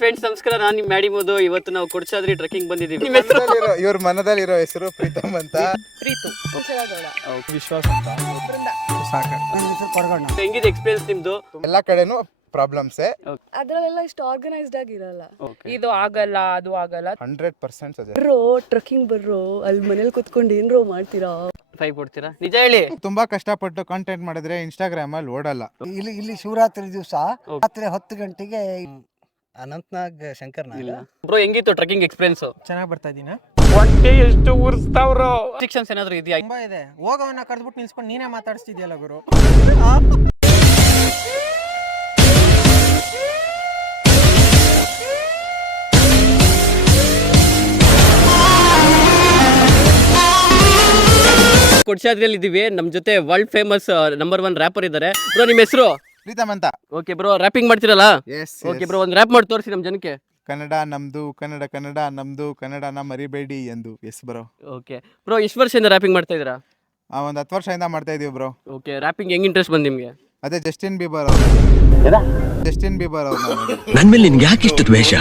Friends ನಮಸ್ಕಾರ, ನಾನು ನಿಮ್ಮ ಮ್ಯಾಡಿ ಮೋದು. ಇವತ್ತು ನಾವು ಕೊಡಚಾದ್ರಿ ಟ್ರೆಕ್ಕಿಂಗ್ ಬಂದಿದ್ದೀವಿ. ನಿಮ್ಮ ಹೆಸರು? ಇವ್ರ ಮನದಲ್ಲಿರೋ ಹೆಸರು ಪ್ರೀತಮ್ ಅಂತ. ಪ್ರೀತು ವಿಶ್ವಾಸ ಅಂತ. ಹೆಂಗಿದೆ ಎಕ್ಸ್ಪೀರಿಯನ್ಸ್ ನಿಮ್ದು? ಎಲ್ಲಾ ಕಡೆನೂ ಪ್ರಾಬ್ಲಮ್ಸೇ. ಅದ್ರಲ್ಲೆಲ್ಲ ಇಷ್ಟು ಆರ್ಗನೈಸ್ಡ್ ಆಗಿರಲ್ಲ. ಇದು ಆಗಲ್ಲ ಅದು ಆಗಲ್ಲ 100% ಸಜೆಸ್ಟ್. ಬರ್ರೋ ಟ್ರೆಕ್ಕಿಂಗ್ ಬರ್ರೋ, ಅಲ್ಲಿ ಮನೇಲಿ ಕುತ್ಕೊಂಡು ಏನ್ರೋ ಮಾಡ್ತೀರಾ? 5 ಕೊಡ್ತೀರಾ? ನಿಜ ಹೇಳಿ. ತುಂಬಾ ಕಷ್ಟಪಟ್ಟು ಕಾಂಟೆಂಟ್ ಮಾಡಿದ್ರೆ ಇನ್ಸ್ಟಾಗ್ರಾಮ್ ಅಲ್ಲಿ ಓಡಲ್ಲ. ಇಲ್ಲಿ ಶಿವರಾತ್ರಿ ದಿವಸ ರಾತ್ರಿ 10 ಗಂಟೆಗೆ ಅನಂತ್ನಾಗ್ ಶಂಕರ್ನಾಗ್. ಬ್ರೋ ಹೆಂಗಿತ್ತು ಟ್ರೆಕ್ಕಿಂಗ್ ಎಕ್ಸ್ಪೀರಿಯನ್ಸ್? ಚೆನ್ನಾಗಿ ಬರ್ತಾ ಇದೀನ. ಹೊಟ್ಟೆ ಎಷ್ಟು ಉರ್ಸ್ತಾವ್ರೋ. ರಿಸ್ಟ್ರಿಕ್ಷನ್ಸ್ ಏನಾದ್ರು ಇದೆಯಾ? ತುಂಬಾ ಇದೆ. ಹೋಗವನ್ನ ಕರೆದ್ಬಿಟ್ಟು ನಿಲ್ಸ್ಕೊಂಡು ನೀನೇ ಮಾತಾಡಿಸ್ತಿದ್ಯಲ್ಲ ಗುರು. ಕೊಡಚಾದ್ರಿಯಲ್ಲಿ ಇದೀವಿ. ನಮ್ ಜೊತೆ ವರ್ಲ್ಡ್ ಫೇಮಸ್ ನಂಬರ್ 1 ರ್ಯಾಪರ್ ಇದ್ದಾರೆ. ಬ್ರೋ ನಿಮ್ಮ ಹೆಸರು? ಪ್ರೀತಮ್ ಅಂತ. ಓಕೆ ಬ್ರೋ, ರ್ಯಾಪಿಂಗ್ ಮಾಡ್ತಿರಲ್ಲ? ಎಸ್. ಓಕೆ ಬ್ರೋ, ಒಂದು ರ್ಯಾಪ್ ಮಾಡಿ ತೋರಿಸಿ ನಮ್ಮ ಜನಕ್ಕೆ. ಕನ್ನಡ ನಮ್ದು, ಕನ್ನಡ ನಮ್ದು, ಕನ್ನಡನ ಮರಿಬೇಡಿ ಎಂದು. S bro. ಓಕೆ ಬ್ರೋ, ಎಷ್ಟು ವರ್ಷದಿಂದ ರ್ಯಾಪಿಂಗ್ ಮಾಡ್ತಾ ಇದ್ದೀರಾ? ಒಂದ್ 10 ವರ್ಷದಿಂದ ಮಾಡ್ತಾ ಇದೀವಿ ಬ್ರೋ. ಓಕೆ, ರ್ಯಾಪಿಂಗ್ ಹೆಂಗ್ ಇಂಟ್ರೆಸ್ಟ್ ಬಂದು ನಿಮಗೆ? ಅದೇ ಜಸ್ಟಿನ್ ಬೀಬರ್ ಅವ್ರು ನನ್ ಮೇಲೆ ನಿನ್ಗೆ ಯಾಕೆ ಇಷ್ಟು ದ್ವೇಷ?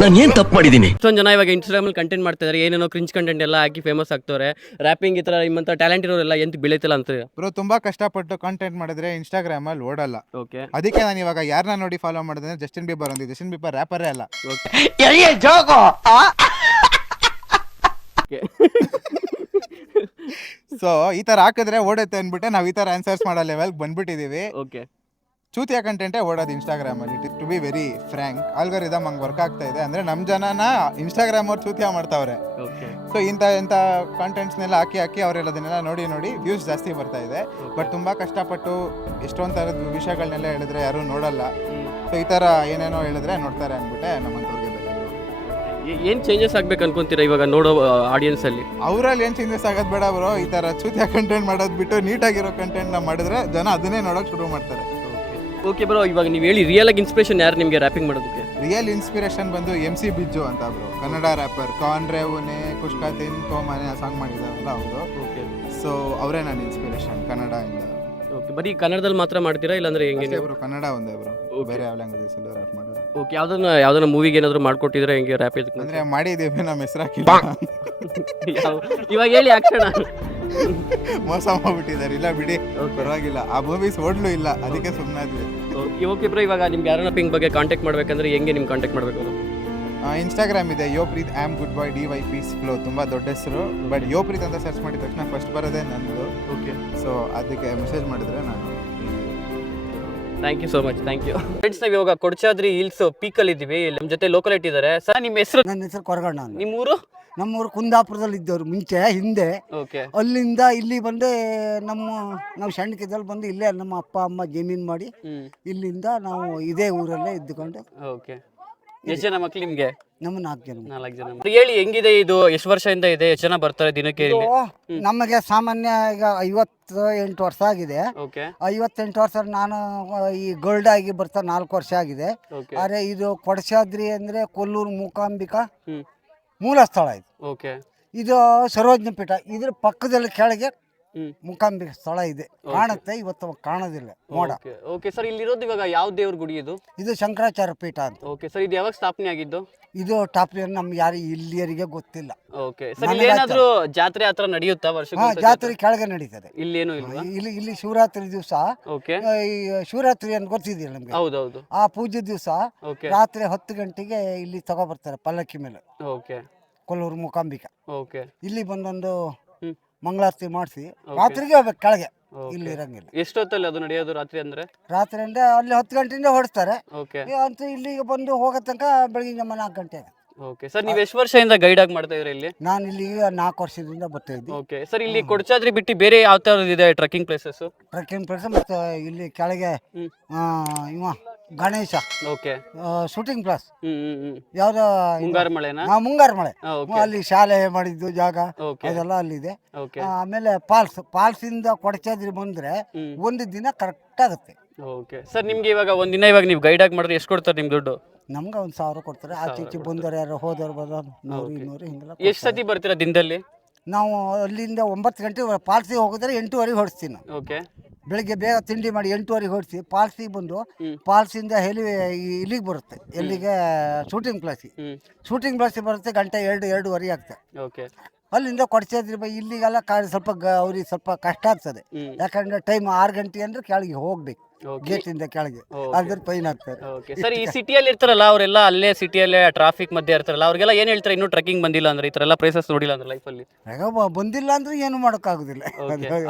ನಾನು ಏನ್ ತಪ್ಪು ಮಾಡಿದೀನಿ? ಎಷ್ಟೊಂದು ಜನ ಇವಾಗ ಇನ್ಸ್ಟಾಗ್ರಾಮ್ ಅಲ್ಲಿ ಕಂಟೆಂಟ್ ಮಾಡ್ತಾ ಇದಾರೆ, ಏನೇನೋ ಕ್ರಿಂಜ್ ಕಂಟೆಂಟ್ ಎಲ್ಲ ಹಾಕಿ ಫೇಮಸ್ ಆಗ್ತವ್ರೆ. ರ್ಯಾಪಿಂಗ್ ಈ ತರ ನಿಮ್ಮಂತ ಟ್ಯಾಲೆಂಟ್ ಇರೋರೆಲ್ಲ ಎಂತ ಬೆಳೀತಿಲ್ಲ ಅಂತ ಬ್ರೋ. ತುಂಬಾ ಕಷ್ಟಪಟ್ಟು ಕಾಂಟೆಂಟ್ ಮಾಡಿದ್ರೆ ಇನ್ಸ್ಟಾಗ್ರಾಮ್ ಅಲ್ಲಿ ಓಡಲ್ಲ. ಓಕೆ, ಅದಕ್ಕೆ ನಾನು ಇವಾಗ ಯಾರನ್ನ ನೋಡಿ ಫಾಲೋ ಮಾಡಿದ್ರೆ ಜಸ್ಟಿನ್ ಬೀಬರ್ ಒಂದು. ಜಸ್ಟಿನ್ ಬೀಬರ್ ರ್ಯಾಪರೇ ಅಲ್ಲ. ಸೊ ಈ ತರ ಹಾಕಿದ್ರೆ ಓಡುತ್ತೆ ಅನ್ಬಿಟ್ಟೆ ನಾವ್ ಈ ತರ ಆನ್ಸರ್ಸ್ ಮಾಡೋ ಲೆವೆಲ್ ಬಂದ್ಬಿಟ್ಟಿದೀವಿ. ಓಕೆ, ಚೂತಿಯ ಕಂಟೆಂಟೇ ಓಡೋದು ಇನ್ಸ್ಟಾಗ್ರಾಮ್ ಅಲ್ಲಿ. To be very frank, algorithm ಹಂಗೆ ವರ್ಕ್ ಆಗ್ತಾ ಇದೆ. ಅಂದ್ರೆ ನಮ್ ಜನನ ಇನ್ಸ್ಟಾಗ್ರಾಮ್ ಅವ್ರು ಚೂತಿಯ ಮಾಡ್ತಾವ್ರೆ. ಓಕೆ, ಸೊ ಇಂಥ ಕಾಂಟೆಂಟ್ಸ್ನೆಲ್ಲ ಹಾಕಿ ಅವರೆಲ್ಲದನ್ನೆಲ್ಲ ನೋಡಿ ವ್ಯೂಸ್ ಜಾಸ್ತಿ ಬರ್ತಾ ಇದೆ. ಬಟ್ ತುಂಬಾ ಕಷ್ಟಪಟ್ಟು ಎಷ್ಟೊಂದು ಥರದ ವಿಷಯಗಳನ್ನೆಲ್ಲ ಹೇಳಿದ್ರೆ ಯಾರು ನೋಡಲ್ಲ. ಸೊ ಈ ತರ ಏನೇನೋ ಹೇಳಿದ್ರೆ ನೋಡ್ತಾರೆ ಅಂದ್ಬಿಟ್ಟೆ ನಮ್ಮಂತವ್ರಿಗೆ. ಏನ್ ಚೇಂಜಸ್ ಆಗ್ಬೇಕು ಅನ್ಕೊಂತೀರಾ ಇವಾಗ ನೋಡೋ ಆಡಿಯನ್ಸ್ ಅಲ್ಲಿ? ಅವರಲ್ಲಿ ಏನ್ ಚೇಂಜಸ್ ಆಗೋದು ಬೇಡ ಬ್ರೋ. ಈ ತರ ಚೂತಿಯ ಕಂಟೆಂಟ್ ಮಾಡೋದು ಬಿಟ್ಟು ನೀಟಾಗಿರೋ ಕಂಟೆಂಟ್ ನ ಮಾಡಿದ್ರೆ ಜನ ಅದನ್ನೇ ನೋಡೋಕೆ ಶುರು ಮಾಡ್ತಾರೆ. ಓಕೆ ಬ್ರೋ, ಇವಾಗ ನೀವು ಹೇಳಿ ರಿಯಲ್ ಆಗಿ ಇನ್ಸ್ಪಿರೇಷನ್ ಯಾರು ನಿಮಗೆ ರ್ಯಾಪಿಂಗ್ ಮಾಡೋದಕ್ಕೆ? ರಿಯಲ್ ಇನ್ಸ್ಪಿರೇಷನ್ ಬಂದು MC ಬಿಜ್ಜು ಅಂತ ಬ್ರೋ, ಕನ್ನಡ ರ್ಯಾಪರ್. ಕಾನ್ ರೇವುನೆ ಕುಷ್ಕಾತಿನ್ ಕೋಮನೆ ಆ ಸಾಂಗ್ ಮಾಡಿದಾರಲ್ಲ ಅವರು. ಓಕೆ, ಸೊ ಅವರೇ ನನ್ನ ಇನ್ಸ್ಪಿರೇಷನ್ ಕನ್ನಡ ಇಂದ. ಓಕೆ, ಬರೀ ಕನ್ನಡದಲ್ಲಿ ಮಾತ್ರ ಮಾಡ್ತೀರಾ ಇಲ್ಲಾಂದ್ರೆ ಹೆಂಗೆ ನೀವು? ಬ್ರೋ ಕನ್ನಡ ಒಂದೇ ಬ್ರೋ, ಬೇರೆ ಯಾವ ಲ್ಯಾಂಗ್ವೇಜಸ್ ಎಲ್ಲ ರ್ಯಾಪ್ ಮಾಡೋದು. ಓಕೆ, ಯಾವ್ದನ್ನ ಮೂವಿಗೆ ಏನಾದ್ರು ಮಾಡ್ಕೊಟ್ಟಿದ್ರೆ ಹೆಂಗೆ ರ್ಯಾಪ್ ಇದಕ್ಕೆ? ಅಂದ್ರೆ ಮಾಡಿದೀವಿ, ನಮ್ಮ ಹೆಸರು ಹಾಕಿಲ್ಲ. ಇವಾಗ ಹೇಳಿ ಅಕ್ಷಣ. ಮೋಸ ಮಾಡ್ಬಿಟ್ಟಿದ್ದಾರೆ. ಇಲ್ಲ ಬಿಡಿ, ಪರವಾಗಿಲ್ಲ. ಆ ಮೂವೀಸ್ ಓಡ್ಲು ಇಲ್ಲ, ಅದಕ್ಕೆ ಸುಮ್ಮನಾದ್ವಿ. ಓಕೆ ಬ್ರೋ, ಇವಾಗ ನಿಮ್ಗೆ ಯಾರನ್ನ ಪಿಂಗ್ ಬಗ್ಗೆ ಕಾಂಟ್ಯಾಕ್ಟ್ ಮಾಡ್ಬೇಕಂದ್ರೆ ಹೆಂಗೆ ನಿಮ್ಗೆ ಕಾಂಟ್ಯಾಕ್ಟ್ ಮಾಡಬೇಕು? ಇನ್ಸ್ಟಾಗ್ರಾಮ್ ಇದೆ ಯೋಪ್ರೀತ್ @goodboy DYP's flow. ತುಂಬಾ ದೊಡ್ಡ ಹೆಸರು. ಬಟ್ ಯೋಪ್ರೀತ್ ಅಂತ ಸರ್ಚ್ ಮಾಡಿದ ತಕ್ಷಣ ಫಸ್ಟ್ ಬರೋದೇ ನನ್ನದು. ಓಕೆ, ಸೊ ಅದಕ್ಕೆ ಮೆಸೇಜ್ ಮಾಡಿದ್ರೆ ನಾನು. Thank you so much. Thank you friends. ನಾವು ಇವಾಗ ಕೊಡಚಾದ್ರಿ ಹಿಲ್ಸ್ ಪೀಕಲ್ಲಿ ಇದ್ದೀವಿ. ನಮ್ಮ ಜೊತೆ ಲೋಕಲ್ ಇದ್ದಾರೆ. ಸರ್ ನಿಮ್ಮ ಹೆಸರು? ನನ್ನ ಹೆಸರು ಕೊರಗಣ್ಣ ಅಂತ. ನಿಮ್ಮ ಊರು? ನಮ್ಮೂರು ಕುಂದಾಪುರದಲ್ಲಿ ಇದ್ದವ್ರು ಮುಂಚೆ, ಹಿಂದೆ. ಓಕೆ, ಅಲ್ಲಿಂದ ಇಲ್ಲಿ ಬಂದು ನಾವು ಸಣ್ಣಕಿದ್ದಲ್ಲಿ ಬಂದು ಇಲ್ಲೇ ನಮ್ಮ ಅಪ್ಪ ಅಮ್ಮ ಜಮೀನು ಮಾಡಿ ಇಲ್ಲಿಂದ ನಾವು ಇದೇ ಊರಲ್ಲೇ ಇದ್ದುಕೊಂಡು. ಓಕೆ, ಎಷ್ಟು ಜನ ಮಕ್ಳು ನಿಮ್ಗೆ? ನಮ್ಮ 4 ಜನ. 4 ಜನ. ಹೇಳಿ ಹೆಂಗಿದೆ ಇದು? ಎಷ್ಟು ವರ್ಷದಿಂದ ಇದೆ? ಎಷ್ಟು ಜನ ಬರ್ತಾರೆ ದಿನಕ್ಕೆ ಇಲ್ಲಿ? ನಮಗೆ ಸಾಮಾನ್ಯ ಈಗ 58 ವರ್ಷ ಆಗಿದೆ. ಓಕೆ, 58 ವರ್ಷ. ನಾನು ಈ ಗೋಲ್ಡ್ ಆಗಿ ಬರ್ತಾ 4 ವರ್ಷ ಆಗಿದೆ. ಓಕೆ, ಆದರೆ ಇದು ಕೊಡಚಾದ್ರಿ ಅಂದರೆ ಕೊಲ್ಲೂರು ಮೂಕಾಂಬಿಕಾ ಮೂಲ ಸ್ಥಳ ಇದು. ಓಕೆ, ಇದು ಸರ್ವಜ್ಞ ಪೀಠ. ಇದ್ರ ಪಕ್ಕದಲ್ಲಿ ಕೆಳಗೆ ಮೂಕಾಂಬಿಕಾ ಸ್ಥಳ ಇದೆ. ಕಾಣುತ್ತೆ, ಇವತ್ತು ಕಾಣೋದಿಲ್ಲ ಮೋಡ. ಓಕೆ ಸರ್, ಇಲ್ಲಿರೋದು ಇವಾಗ ಯಾವ ದೇವ್ರ ಗುಡಿ ಇದು? ಇದು ಶಂಕರಾಚಾರ್ಯ ಪೀಠ ಅಂತ. ಓಕೆ ಸರ್, ಇದು ಯಾವಾಗ ಸ್ಥಾಪನೆ ಆಗಿದ್ದು? ಇದು ಟಾಪ್ ನಮ್ಗೆ ಯಾರು ಇಲ್ಲಿಯರಿಗೆ ಗೊತ್ತಿಲ್ಲ. ಓಕೆ ಸರ್, ಇಲ್ಲಿ ಏನಾದ್ರೂ ಜಾತ್ರೆ ಆತರ ನಡೆಯುತ್ತಾ ವರ್ಷಕ್ಕೆ? ಜಾತ್ರೆ ಕೆಳಗೆ ನಡೀತದೆ. ಇಲ್ಲೇನು ಇಲ್ವಾ? ಇಲ್ಲಿ ಶಿವರಾತ್ರಿ ದಿವಸ, ಓಕೆ, ಈ ಶಿವರಾತ್ರಿ ಅಂತ ಗೊತ್ತಿದೆಯಲ್ಲ ನಮ್ಗೆ. ಹೌದೌದು. ಆ ಪೂಜೆ ದಿವಸ ಓಕೆ, ರಾತ್ರಿ 10 ಗಂಟೆಗೆ ಇಲ್ಲಿ ತಗೊಬರ್ತಾರೆ ಪಲ್ಲಕ್ಕಿ ಮೇಲೆ. ಓಕೆ, ಕೊಲ್ಲೂರು ಮೂಕಾಂಬಿಕಾ. ಓಕೆ, ಇಲ್ಲಿ ಬಂದೊಂದು ಮಂಗಳಾರತಿ ಮಾಡಿಸಿ ರಾತ್ರಿಗೆ ಹೋಗ್ಬೇಕು ಕೆಳಗೆ. ಇಲ್ಲಿ ಇರಂಗಿಲ್ಲ. ಎಷ್ಟೊತ್ತಲ್ಲಿ ಅದು ನಡೆಯೋದು ರಾತ್ರಿ ಅಂದ್ರೆ? ರಾತ್ರಿ ಅಂದ್ರೆ ಅಲ್ಲಿ 10 ಗಂಟೆಯಿಂದ ಹೊಡಿಸ್ತಾರೆ. ಓಕೆ, ಅಂತೂ ಇಲ್ಲಿಗೆ ಬಂದು ಹೋಗೋ ತನಕ ಬೆಳಗಿನ 4 ಗಂಟೆ. ಓಕೆ ಸರ್, ನೀವು ಎಷ್ಟು ವರ್ಷದಿಂದ ಗೈಡ್ ಆಗಿ ಮಾಡ್ತಾ ಇದ್ರಿ ಇಲ್ಲಿ? ನಾನು ಇಲ್ಲಿ 4 ವರ್ಷದಿಂದ ಬರ್ತಾ ಇದ್ದೆ. ಓಕೆ ಸರ್, ಇಲ್ಲಿ ಕೊಡಚಾದ್ರಿ ಬಿಟ್ಟು ಬೇರೆ ಯಾವ ತರ ಇದೆ ಟ್ರೆಕ್ಕಿಂಗ್ ಪ್ಲೇಸಸ್? ಟ್ರೆಕ್ಕಿಂಗ್ ಪ್ಲೇಸ್ ಮತ್ತು ಇಲ್ಲಿ ಕೆಳಗೆ ಇವ ಗಣೇಶ. Okay, shooting place. ಯಾವ್ದು? ಮುಂಗಾರು ಮಳೆನಾ? ಮುಂಗಾರು ಮಳೆ. ಓಕೆ, ಅಲ್ಲಿ ಶಾಲೆ ಮಾಡಿದ್ದು ಜಾಗ ಓಕೆ, ಅದೆಲ್ಲ ಅಲ್ಲಿದೆ. ಓಕೆ, ಆಮೇಲೆ ಫಾಲ್ಸ್ ಇಂದ ಕೊಡಚಾದ್ರಿ ಬಂದ್ರೆ ಒಂದು ದಿನ ಕರೆಕ್ಟ್ ಆಗುತ್ತೆ. ಓಕೆ ಸರ್, ನಿಮ್ಗೆ ಇವಾಗ ಒಂದಿನ ಇವಾಗ ನೀವು ಗೈಡ್ ಆಗಿ ಮಾಡಿದ್ರೆ ಎಷ್ಟು ಕೊಡ್ತಾರೆ ನಿಮ್ಗೆ ದುಡ್ಡು? ನಮ್ಗೆ 1000 ಕೊಡ್ತಾರೆ. ಆಚೆ ಬಂದವ್ರು ಯಾರು ಹೋದವ್ರು ಬಂದವ್ರು 100 200 ಹಿಂಗೆಲ್ಲ. ಎಷ್ಟು ಸತಿ ಬರ್ತೀರಾ ದಿನದಲ್ಲಿ? ನಾವು ಅಲ್ಲಿಂದ 9 ಗಂಟೆ ಫಾಲ್ಸಿಗೆ ಹೋಗಿದ್ರೆ 8:30 ಹೊಡಿಸ್ತೀವಿ ನಾವು. ಓಕೆ, ಬೆಳಿಗ್ಗೆ ಬೇಗ ತಿಂಡಿ ಮಾಡಿ 8:30 ಹೊಡಿಸಿ ಫಾಲ್ಸಿಗೆ ಬಂದು ಫಾಲ್ಸಿಂದ ಇಲ್ಲಿಗೆ ಬರುತ್ತೆ, ಎಲ್ಲಿಗೆ ಶೂಟಿಂಗ್ ಪ್ಲೇಸಿಗೆ. ಶೂಟಿಂಗ್ ಪ್ಲೇಸಿಗೆ ಬರುತ್ತೆ ಗಂಟೆ 2-2:30 ಆಗ್ತದೆ. ಓಕೆ ಅಲ್ಲಿಂದ ಕೊಡ್ಸಿದ್ರಿ ಇಲ್ಲಿಗೆಲ್ಲ ಸ್ವಲ್ಪ ಅವ್ರಿಗೆ ಸ್ವಲ್ಪ ಕಷ್ಟ ಆಗ್ತದೆ. ಯಾಕಂದ್ರೆ ಟೈಮ್ 6 ಗಂಟೆ ಅಂದ್ರೆ ಕೆಳಗೆ ಹೋಗ್ಬೇಕು, ಗೇಟಿಂದ ಕೆಳಗೆ, ಅದ್ರ ಫೈನ್ ಆಗ್ತದೆ. ಓಕೆ ಸರ್, ಈ ಸಿಟಿಯಲ್ಲಿ ಇರ್ತಾರಲ್ಲ ಅವರೆಲ್ಲ ಅಲ್ಲೇ ಸಿಟಿಯಲ್ಲೇ ಟ್ರಾಫಿಕ್ ಮಧ್ಯೆ ಇರ್ತಾರಲ್ಲ, ಅವ್ರಿಗೆಲ್ಲ ಏನು ಹೇಳ್ತಾರೆ ಇನ್ನೂ ಟ್ರೆಕ್ಕಿಂಗ್ ಬಂದಿಲ್ಲ ಅಂದ್ರೆ, ಈ ಥರ ಎಲ್ಲ ಪ್ಲೇಸಸ್ ನೋಡಿಲ್ಲ ಅಂದ್ರೆ ಲೈಫಲ್ಲಿ? ಬಂದಿಲ್ಲ ಅಂದ್ರೆ ಏನು ಮಾಡೋಕ್ಕಾಗೋದಿಲ್ಲ.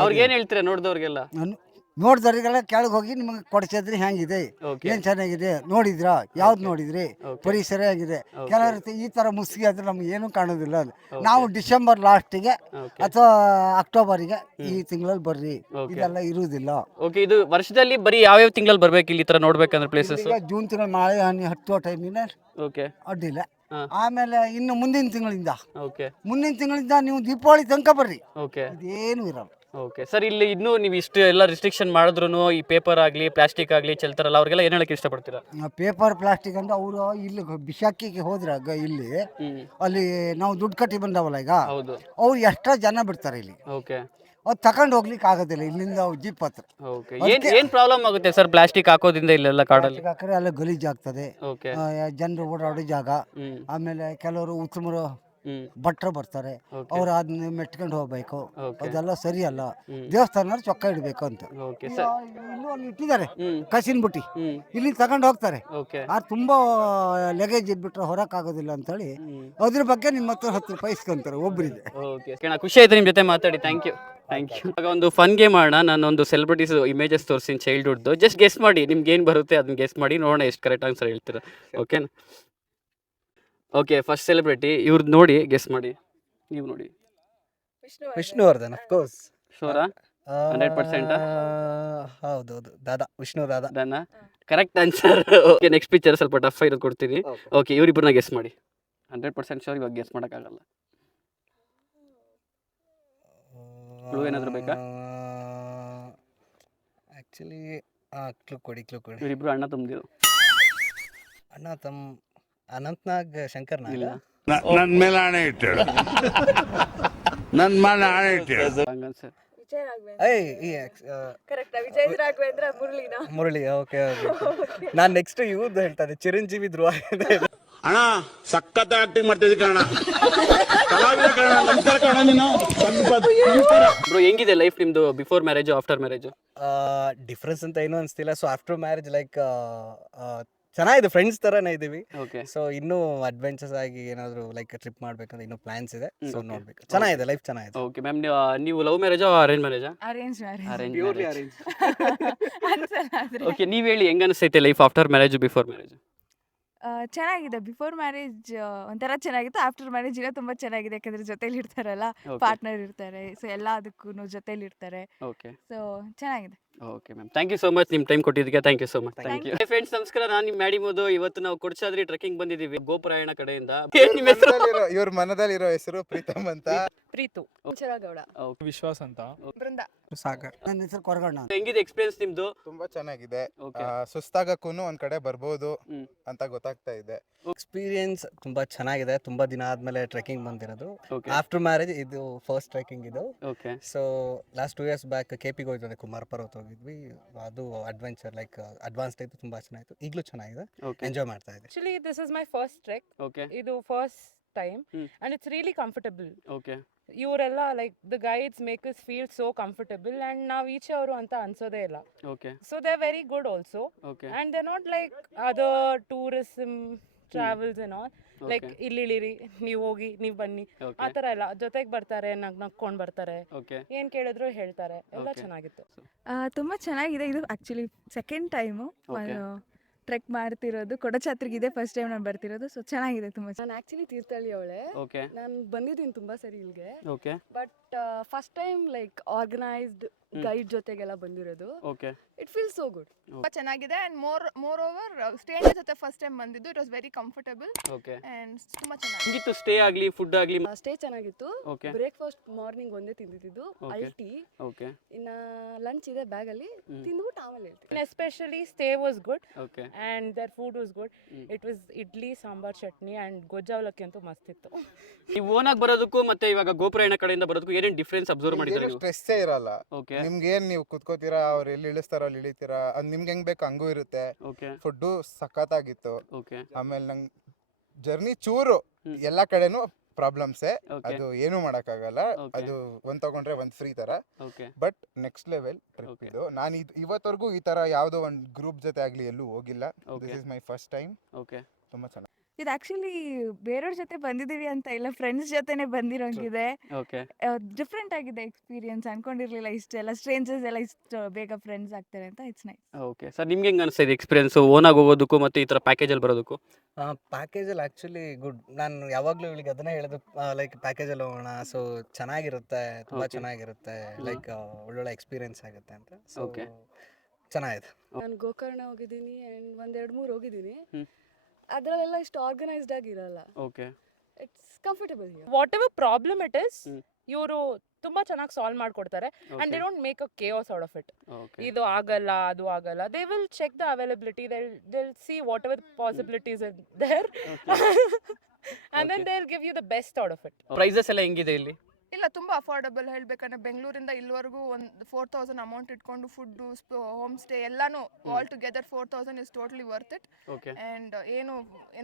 ಅವ್ರಿಗೆ ಏನು ಹೇಳ್ತೀರಾ ನೋಡಿದವ್ರಿಗೆಲ್ಲ? ನೋಡಿದವ್ರಿಗೆಲ್ಲ ಕೆಳಗೆ ಹೋಗಿ ನಿಮಗೆ ಕೊಡ್ಸಿದ್ರಿ ಹೆಂಗಿದೆ, ಏನ್ ಚೆನ್ನಾಗಿದೆ, ನೋಡಿದ್ರಾ, ಯಾವ್ದು ನೋಡಿದ್ರಿ, ಪರಿಸರ ಆಗಿದೆ. ಕೆಲವರು ಈ ತರ ಮುಸ್ಗಿ ಆದ್ರೆ ನಮ್ಗೆ ಏನು ಕಾಣೋದಿಲ್ಲ. ನಾವು ಡಿಸೆಂಬರ್ ಲಾಸ್ಟಿಗೆ ಅಥವಾ ಅಕ್ಟೋಬರ್ಗೆ ಈ ತಿಂಗಳಲ್ಲಿ ಬರ್ರಿ, ಇದೆಲ್ಲ ಇರುವುದಿಲ್ಲ. ಓಕೆ, ಇದು ವರ್ಷದಲ್ಲಿ ಬರೀ ಯಾವ್ಯಾವ ತಿಂಗಳಲ್ಲಿ ಬರ್ಬೇಕು ಇಲ್ಲಿ ಈ ತರ ನೋಡ್ಬೇಕಂದ್ರೆ ಪ್ಲೇಸಸ್? ಜೂನ್ ತಿಂಗಳು ಮಳೆ ಹನಿ ಹತ್ತುವ ಟೈಮಿನ ಓಕೆ ಅಡ್ಡಿಲ್ಲ. ಆಮೇಲೆ ಇನ್ನು ಮುಂದಿನ ಓಕೆ ತಿಂಗಳಿಂದ ನೀವು ದೀಪಾವಳಿ ತನಕ ಬರ್ರಿ, ಓಕೆ ಇದೇನು ಇರಲ್ಲ. ಓಕೆ ಸರ್, ಇಲ್ಲಿ ಇನ್ನೂ ನೀವು ಇಷ್ಟು ಎಲ್ಲ ರಿಸ್ಟ್ರಿಕ್ಷನ್ ಮಾಡಿದ್ರು ಈ ಪೇಪರ್ ಆಗಲಿ ಪ್ಲಾಸ್ಟಿಕ್ ಆಗಲಿ ಚೆಲ್ತಾರಲ್ಲ, ಅವ್ರಿಗೆಲ್ಲ ಏನು ಹೇಳಕ್ಕೆ ಇಷ್ಟಪಡ್ತೀರಾ? ಪೇಪರ್ ಪ್ಲಾಸ್ಟಿಕ್ ಅಂದ್ರೆ ಅವರು ಇಲ್ಲಿ ಬಿಸಾಕಿಗೆ ಹೋದ್ರಾಗ ಇಲ್ಲಿ ಅಲ್ಲಿ ನಾವು ದುಡ್ಡು ಕಟ್ಟಿ ಬಂದವಲ್ಲ ಈಗ, ಹೌದು, ಅವ್ರು ಎಷ್ಟೋ ಜನ ಬಿಡ್ತಾರೆ ಇಲ್ಲಿ. ಓಕೆ, ಅದು ತಗೊಂಡು ಹೋಗ್ಲಿಕ್ಕೆ ಆಗೋದಿಲ್ಲ ಇಲ್ಲಿಂದ ಜೀಪ್ ಹತ್ರ. ಓಕೆ, ಏನು ಪ್ರಾಬ್ಲಮ್ ಆಗುತ್ತೆ ಸರ್ ಪ್ಲಾಸ್ಟಿಕ್ ಹಾಕೋದ್ರಿಂದ ಇಲ್ಲೆಲ್ಲ ಕಾಡಲ್ಲಿ? ಹಾಕಿದ್ರೆ ಎಲ್ಲ ಗಲೀಜಾಗ್ತದೆ, ಓಕೆ, ಜನರು ಓಡಾಡೋ ಜಾಗ. ಆಮೇಲೆ ಕೆಲವರು ಉತ್ತಮರು ಭಟ್ರು ಬರ್ತಾರೆ, ಅವ್ರು ಅದನ್ನ ಮೆಟ್ಕೊಂಡು ಹೋಗ್ಬೇಕು, ಅದೆಲ್ಲ ಸರಿಯಲ್ಲ. ದೇವಸ್ಥಾನ ಚೊಕ್ಕ ಇಡಬೇಕು ಅಂತ ಓಕೆ ಇಲ್ಲೂ ಅಲ್ಲಿ ಇಟ್ಟಿದ್ದಾರೆ ಕಸಿನ್ ಬುಟ್ಟಿ, ಇಲ್ಲಿ ತಗೊಂಡು ಹೋಗ್ತಾರೆ. ಓಕೆ, ಅದು ತುಂಬಾ ಲಗೇಜ್ ಇದ್ಬಿಟ್ರೆ ಹೊರಕ್ ಆಗೋದಿಲ್ಲ ಅಂತೇಳಿ ಅದ್ರ ಬಗ್ಗೆ ನಿಮ್ಮ ಹತ್ರ 10 ರೂಪಾಯಿ ಇಸ್ಕೊಂತಾರೆ ಒಬ್ರಿಗೆ. ಓಕೆ, ಖುಷಿ ಆಯ್ತು ನಿಮ್ಮ ಜೊತೆ ಮಾತಾಡಿ. Thank you. ಇವಾಗ ಒಂದು ಫನ್ ಗೇಮ್ ಮಾಡೋಣ. ನಾನು ಒಂದು ಸೆಲೆಬ್ರಿಟೀಸ್ ಇಮೇಜಸ್ ತೋರಿಸ್ತೀನಿ ಚೈಲ್ಡ್ಹುಡ್ದು. ಜಸ್ಟ್ ಗೆಸ್ ಮಾಡಿ, ನಿಮ್ಗೆ ಏನು ಬರುತ್ತೆ ಅದನ್ನ ಗೆಸ್ ಮಾಡಿ ನೋಡೋಣ ಎಷ್ಟು ಕರೆಕ್ಟ್ ಆನ್ಸರ್ ಹೇಳ್ತೀರಾ. ಓಕೆನಾ? ಓಕೆ, ಫಸ್ಟ್ ಸೆಲೆಬ್ರಿಟಿ ಇವ್ರದ್ದು ನೋಡಿ ಗೆಸ್ ಮಾಡಿ. ನೀವು ನೋಡಿ. Vishnuvardhan, of course. ಶೋರಾ? 100%? ಹೌದೌದು, ದಾದಾ, ವಿಷ್ಣು ದಾದಾ. ಡನ್ನ, correct answer. Okay, next picture ಸ್ವಲ್ಪ ಟಫ್ ಇರೋದು ಕೊಡ್ತೀನಿ. ಓಕೆ, ಇವರಿಬ್ಬರನ್ನ ಗೆಸ್ ಮಾಡಿ. 100% ಶೋರ್, ಇವಾಗ ಗೆಸ್ ಮಾಡೋಕ್ಕಾಗಲ್ಲ. ಕ್ಲೂ ಏನಾದರೂ ಬೇಕಾ? ಆ್ಯಕ್ಚುಲಿ ಕ್ಲೂ ಕೊಡಿ. ಇವರಿಬ್ರು ಅಣ್ಣ ತಮ್ಮದಿರು. ಅನಂತ್ನಾಗ್ ಶಂಕರ್ ನಾಗ್. ಇಲ್ಲ, ನನ್ನ ಮೇಲೆ ಆಣೆ ಇಟ್ಟು ನನ್ನ ಮೇಲೆ ಆಣೆ ಇಟ್ಟು ಹಂಗನ್ಸರ್. ಮುರಳಿ. ಓಕೆ, ನಾನು ನೆಕ್ಸ್ಟ್ ಇವ್ದು ಹೇಳ್ತಾರೆ, ಚಿರಂಜೀವಿ, ಧ್ರುವ. ಅಣ್ಣ ಸಖತ್ ಆಕ್ಟಿಂಗ್ ಮಾಡ್ತಿದ್ದಿ ಕಣ, ಕಲಾವಿದ ಕಣ, ನಮಸ್ಕಾರ ಕಣ ನೀನು. ಬ್ರೋ, ಹೆಂಗಿದೆ ಲೈಫ್ ನಿಮ್ದು before marriage after marriage? Difference ಅಂತ ಏನೂ ಅನಿಸ್ತಿಲ್ಲ. ಸೊ ಆಫ್ಟರ್ ಮ್ಯಾರೇಜ್ ಲೈಕ್ ಚೆನ್ನಾಗಿದೆ, ಫ್ರೆಂಡ್ಸ್ ಥರನೇ ಇದ್ದೀವಿ. ಓಕೆ, ಸೊ ಇನ್ನೂ ಅಡ್ವೆಂಚರ್ಸ್ ಆಗಿ ಏನಾದರೂ ಲೈಕ್ ಟ್ರಿಪ್ ಮಾಡ್ಬೇಕಂತ ಇನ್ನೂ ಪ್ಲಾನ್ಸ್ ಇದೆ. ಸೊ ನೋಡ್ಬೇಕು, ಚೆನ್ನಾಗಿದೆ, ಲೈಫ್ ಚೆನ್ನಾಗಿದೆ. ಓಕೆ ಮ್ಯಾಮ್, ನೀವು ಲವ್ ಮ್ಯಾರೇಜಾ ಅರೇಂಜ್ ಮ್ಯಾರೇಜಾ? Arrange marriage. ಅರೇಂಜ್. ಓಕೆ, ನೀವು ಹೇಳಿ ಹೆಂಗ ಅನಿಸ್ತೈತೆ life after marriage before marriage? ಚೆನ್ನಾಗಿದೆ. ಬಿಫೋರ್ ಮ್ಯಾರೇಜ್ ಒಂಥರ ಚೆನ್ನಾಗಿತ್ತು. ಆಫ್ಟರ್ ಮ್ಯಾರೇಜ್ ಈಗ ತುಂಬಾ ಚೆನ್ನಾಗಿದೆ, ಯಾಕಂದ್ರೆ ಜೊತೆಲಿ ಇರ್ತಾರಲ್ಲ, ಪಾರ್ಟ್ನರ್ ಇರ್ತಾರೆ, ಸೊ ಎಲ್ಲ ಅದಕ್ಕೂ ಜೊತೆಲಿ ಇರ್ತಾರೆ. ಓಕೆ, ಸೊ ಚೆನ್ನಾಗಿದೆ. Okay ma'am, thank you so much ನಿಮ್ಮ ಟೈಮ್ ಕೊಟ್ಟಿದ್ದಕ್ಕೆ. Thank you so much. Thank you friends, ನಮಸ್ಕಾರ. ನಾನು ನಿಮ್ಮ ಮ್ಯಾಡಿ ಮೋದು. ಇವತ್ತು ನಾವು ಕೊಡಚಾದ್ರಿ ಟ್ರೆಕ್ಕಿಂಗ್ ಬಂದಿದ್ದೀವಿ ಗೋಪುರಾಯಣ ಕಡೆಯಿಂದ. ನಿಮ್ಮ ಹೆಸರು? ಇವ್ರ ಮನದಲ್ಲಿರೋ ಹೆಸರು ಪ್ರೀತಮ್ ಅಂತ. ಪ್ರೀತು. ಚರಗೌಡ. ವಿಶ್ವಾಸ್ ಅಂತ. ಬೃಂದ. ಸಾಗರ್. ನನ್ನ ಹೆಸರು ಕೊರಗಣ್ಣ. ಹೆಂಗಿದೆ ಎಕ್ಸ್ಪೀರಿಯನ್ಸ್ ನಿಮ್ದು? ತುಂಬಾ ಚೆನ್ನಾಗಿದೆ. ಸುಸ್ತಾಗಕ್ಕೂ ಒಂದ್ ಕಡೆ ಬರ್ಬೋದು ಅಂತ ಗೊತ್ತಾಗ್ತಾ ಇದೆ. ಎಕ್ಸ್ಪೀರಿಯನ್ಸ್ ತುಂಬಾ ಚೆನ್ನಾಗಿದೆ. ತುಂಬಾ ದಿನ ಆದ್ಮೇಲೆ ಟ್ರೆಕ್ಕಿಂಗ್ ಬಂದಿರೋದು. ಆಫ್ಟರ್ ಮ್ಯಾರೇಜ್ ಇದು ಫಸ್ಟ್ ಟ್ರೆಕ್ಕಿಂಗ್ ಇದು. Okay, so last 2 years back KPಗೆ ಹೋಗಿದ್ದೆ, ಕುಮಾರ್ ಪರ್ವತ ಹೋಗಿದ್ವಿ. ಅದು ಅಡ್ವೆಂಚರ್ ಲೈಕ್ ಅಡ್ವಾನ್ಸ್ಡ್ ಆಯ್ತು, ತುಂಬಾ ಚೆನ್ನಾಗಿತ್ತು. ಈಗಲೂ ಚೆನ್ನಾಗಿದೆ, ಎಂಜಾಯ್ ಮಾಡ್ತಾ ಇದ್ದೆ. Actually, this is my first trek. Okay, ಇದು first time and it's really comfortable. Okay, ಇವರೆಲ್ಲ like the guides make us feel so comfortable and ನಾವು ಈಚೆ ಅವರು ಅಂತ ಅನ್ಸೋದೇ ಇಲ್ಲ. Okay, So they're very good also. Okay, And they're not like other tourism travels and all. Like ಇಲ್ಲಿಳಿರಿ, ನೀವು ಹೋಗಿ, ನೀವು ಬನ್ನಿ, ಆ ಥರ ಎಲ್ಲ. ಜೊತೆಗೆ ಬರ್ತಾರೆ, ನಕ್ಕೊಂಡು ಬರ್ತಾರೆ, ಓಕೆ, ಏನ್ ಕೇಳಿದ್ರು ಹೇಳ್ತಾರೆ. ಎಲ್ಲ ಚೆನ್ನಾಗಿತ್ತು. ತುಂಬಾ ಚೆನ್ನಾಗಿದೆ. ಇದು ಆಕ್ಚುಲಿ ಸೆಕೆಂಡ್ ಟೈಮು ಟ್ರೆಕ್ ಮಾಡ್ತಿರೋದು. ಕೊಡಚಾತ್ರಿಗೆ ಫಸ್ಟ್ ಟೈಮ್ ನಾನು ಬರ್ತಿರೋದು. ಸೊ ಚೆನ್ನಾಗಿದೆ, ತುಂಬಾ. ನಾನು ಆಕ್ಚುಲಿ ತೀರ್ಥಹಳ್ಳಿ ಅವಳೆ. ಓಕೆ, ನಾನು ಬಂದಿದ್ದೀನಿ ತುಂಬಾ ಸರಿ ಇಲ್ಲಿಗೆ. Okay, but first time like organised guide ಜೊತೆಗೆಲ್ಲ ಬಂದಿರೋದು. Okay, it feel so good. ತುಂಬಾ ಚೆನ್ನಾಗಿದೆ. ಅಂಡ್ ಮೋರ್ ಓವರ್ ಸ್ಟ್ರೇಂಜರ್ ಜೊತೆ ಫಸ್ಟ್ ಟೈಮ್ ಬಂದಿದ್ದು. It was very comfortable okay. And ತುಂಬಾ ಚೆನ್ನಾಗಿದೆ. ಹೆಂಗಿತ್ತು ಸ್ಟೇ ಆಗಲಿ ಫುಡ್ ಆಗಲಿ? ಸ್ಟೇ ಚೆನ್ನಾಗಿತ್ತು. ಓಕೆ, ಬ್ರೇಕ್ಫಾಸ್ಟ್ ಮಾರ್ನಿಂಗ್ ಒಂದೇ ತಿಂದಿದ್ದು, ಅಲ್ಟಿ. ಓಕೆ, ಇನ್ನ ಲಂಚ್ ಇದೆ ಬ್ಯಾಗ್ ಅಲ್ಲಿ, ತಿಂದ್ಬಿಟ್ಟು ಆಮೇಲೆ ಹೇಳ್ತೀನಿ. And especially stay was good. Okay, and their food was good. It was idli, sambar, chutney and ಗೊಜ್ಜಾವಲಕ್ಕಿ ಅಂತೂ ಮಸ್ತ್ ಇತ್ತು. ನೀವು ಓನಾಗಿ ಬರೋದಕ್ಕೂ ಮತ್ತೆ ಇವಾಗ ಗೋಪುರಾಯಣ ಕಡೆಯಿಂದ ಬರೋದಕ್ಕೂ ಏನೇನು ಡಿಫ್ರೆನ್ಸ್ ಅಬ್ಸರ್ವ್ ಮಾಡಿದ್ರೆ ನೀವು? ಸ್ಟ್ರೆಸ್ಸೇ ಇರಲ್ಲ. ಓಕೆ, ನಿಮ್ಗೇನ್ ನೀವು ಕುತ್ಕೋತೀರಾ, ಅವ್ರು ಎಲ್ಲಿ ಇಳಿಸ್ತಾರೋ ಅಲ್ಲಿ ಇಳಿತೀರಾ, ಅದು ನಿಮ್ಗೆ ಹೆಂಗ್ ಬೇಕು ಹಂಗೂ ಇರುತ್ತೆ. Okay food ಸಖತ್ತಾಗಿತ್ತು. ಓಕೆ ಆಮೇಲೆ ನಂಗೆ ಜರ್ನಿ ಚೂರು ಎಲ್ಲ ಕಡೆನೂ ಪ್ರಾಬ್ಲಮ್ಸೇ, ಓಕೆ ಅದು ಏನೂ ಮಾಡೋಕ್ಕಾಗಲ್ಲ. Okay. ಅದು ಒಂದು ತಗೊಂಡ್ರೆ ಒಂದು ಫ್ರೀ ಥರ. Okay but next level trip Okay. ಇದು. ನಾನು ಇವತ್ತವರೆಗೂ ಈ ಥರ ಯಾವುದೋ ಒಂದು ಗ್ರೂಪ್ ಜೊತೆ ಆಗಲಿ ಎಲ್ಲೂ ಹೋಗಿಲ್ಲ. Okay. This is my first time. Okay ತುಂಬ ಚೆನ್ನಾಗಿ. ಇದು ಆ್ಯಕ್ಚುಲಿ ಬೇರೆಯವ್ರ ಜೊತೆ ಬಂದಿದ್ದೀವಿ ಅಂತ ಇಲ್ಲ, ಫ್ರೆಂಡ್ಸ್ ಜೊತೆನೇ ಬಂದಿರೋಂಗಿದೆ. ಓಕೆ ಡಿಫ್ರೆಂಟ್ ಆಗಿದೆ ಎಕ್ಸ್ಪೀರಿಯನ್ಸ್. ಅನ್ಕೊಂಡಿರ್ಲಿಲ್ಲ ಇಷ್ಟೆಲ್ಲ ಸ್ಟ್ರೇಂಜರ್ಸ್ ಎಲ್ಲ ಇಷ್ಟು ಬೇಗ ಫ್ರೆಂಡ್ಸ್ ಆಗ್ತಾರೆ ಅಂತ. It's nice. ಓಕೆ ಸರ್, ನಿಮ್ಗೆ ಹೆಂಗೆ ಅನಿಸ್ತಾ ಇದೆ ಎಕ್ಸ್ಪೀರಿಯನ್ಸು ಓನಾಗಿ ಹೋಗೋದಕ್ಕೂ ಮತ್ತು ಈ ಥರ ಪ್ಯಾಕೇಜಲ್ಲಿ ಬರೋದಕ್ಕೂ? ಪ್ಯಾಕೇಜಲ್ಲಿ ಆ್ಯಕ್ಚುಲಿ ಗುಡ್. ನಾನು ಯಾವಾಗಲೂ ಇವಳಿಗೆ ಅದನ್ನೇ ಹೇಳೋದು, ಲೈಕ್ ಪ್ಯಾಕೇಜಲ್ಲಿ ಹೋಗೋಣ, ಸೊ ಚೆನ್ನಾಗಿರುತ್ತೆ, ತುಂಬ Okay. ಚೆನ್ನಾಗಿರುತ್ತೆ, ಲೈಕ್ ಒಳ್ಳೊಳ್ಳೆ ಎಕ್ಸ್ಪೀರಿಯನ್ಸ್ ಆಗುತ್ತೆ ಅಂತ. So Okay. ಚೆನ್ನಾಗಿದೆ. ನಾನು ಗೋಕರ್ಣ ಹೋಗಿದ್ದೀನಿ ಆ್ಯಂಡ್ ಒಂದು 2-3 ಹೋಗಿದ್ದೀನಿ. ಹ್ಮ್. ಅದರಲ್ಲೆಲ್ಲ ಇಷ್ಟು ಆರ್ಗನೈಸ್ಡ್ ಆಗಿರಲ್ಲ. Okay it's comfortable here. Whatever problem it is, hmm. ಇವರು ತುಂಬಾ ಚೆನ್ನಾಗಿ ಸಾಲ್ವ್ ಮಾಡ್ಕೊಡ್ತಾರೆ. And they don't make a case out of it. Okay ಇದು ಆಗಲ್ಲ, ಅದು ಆಗಲ್ಲ. They will check the availability, they see whatever possibilities is there, and then they will give you the best out of it. Prices ಎಲ್ಲ ಹೆಂಗಿದೆ ಇಲ್ಲಿ? ಇಲ್ಲ, ತುಂಬ affordable ಹೇಳ್ಬೇಕಂದ್ರೆ ಬೆಂಗಳೂರಿಂದ ಇಲ್ಲಿವರೆಗೂ ಒಂದು 4,000 ಅಮೌಂಟ್ ಇಟ್ಕೊಂಡು ಫುಡ್ಡು, ಹೋಮ್ ಸ್ಟೇ ಎಲ್ಲಾನು all together 4,000 is totally worth it. Okay and ಏನು